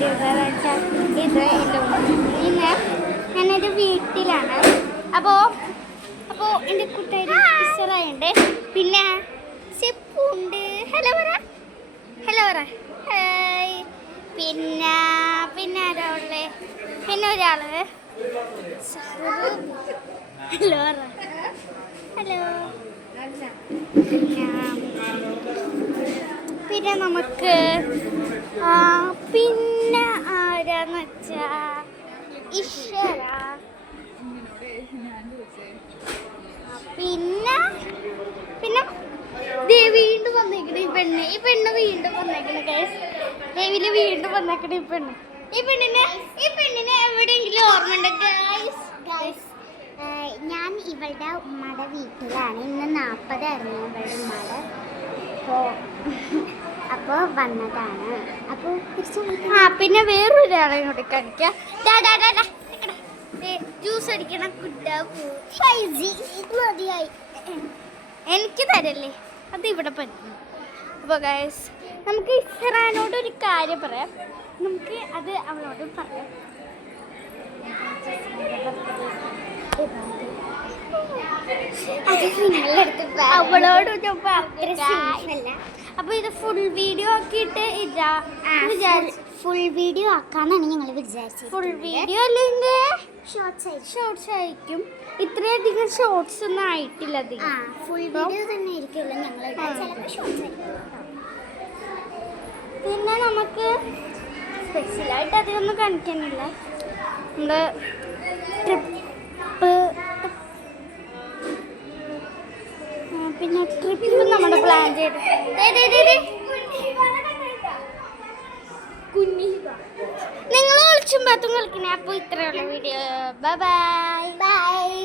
Video എന്താണെന്ന് വെച്ചാൽ ഇത് ഇന്ന് ഞാനൊരു വീട്ടിലാണ്. അപ്പോൾ എൻ്റെ കൂട്ടുകാരി ഇസറയുണ്ട്, പിന്നെ സെപ്പുണ്ട്. ഹലോ പറ, ഹലോ പറ, ഹായ്. പിന്നെ ആരാ ഉള്ളേ? പിന്നെ ഒരാള് ഹലോ പറ, ഹലോ. പിന്നെ നമുക്ക് പിന്നെ ആരാന്ന് വെച്ചാ ഇഷറ, പിന്നെ വീണ്ടും വന്നേക്കണ ഈ പെണ്ണ് വീണ്ടും വന്നേക്കണ ഗൈസ്. ദേവിയില് വീണ്ടും വന്നേക്കണ ഈ പെണ്ണിനെ എവിടെയെങ്കിലും ഓർമ്മ ഉണ്ട് ഗൈസ്? ഞാൻ ഇവളുടെ ഉമ്മയുടെ വീട്ടിലാണ്. ഇന്ന് 40 ഇവളുടെ ഉമ്മയുടെ. അപ്പോൾ വന്നതാണ്. അപ്പോൾ പിന്നെ വേറൊരാളെ കൂടെ കാണിക്കാം. ജ്യൂസ് അടിക്കണം മതിയായി. എനിക്ക് തരല്ലേ, അത് ഇവിടെ പറ്റും. അപ്പോൾ ഗൈസ്, നമുക്ക് ഇസ്രാനോട് ഒരു കാര്യം പറയാം. നമുക്ക് അത് അവളോട് പറയാം. അവളോട് അപ്പൊ ഇത് ഫുൾ വീഡിയോ ആക്കിയിട്ട് ഫുൾ വീഡിയോ ആക്കാന്നാണ് ഞങ്ങൾ വിചാരിച്ചത്. ഫുൾ വീഡിയോ അല്ലെങ്കിൽ ഷോർട്സ് ആയിരിക്കും. ഇത്രയധികം ഷോർട്സ് ഒന്നും ആയിട്ടില്ല. ഫുൾ വീഡിയോ തന്നെ ആയിരിക്കുമല്ലോ ഞങ്ങളുടെ. പിന്നെ നമുക്ക് സ്പെഷ്യലായിട്ട് അധികമൊന്നും കാണിക്കാനില്ല. നമ്മുടെ ട്രിപ്പ് നമ്മുടെ പ്ലാൻ ചെയ്ത് നിങ്ങൾ വിളിച്ചും പാത്തും കളിക്കണേ. അപ്പോൾ ഇത്രയുള്ള വീഡിയോ. Bye bye.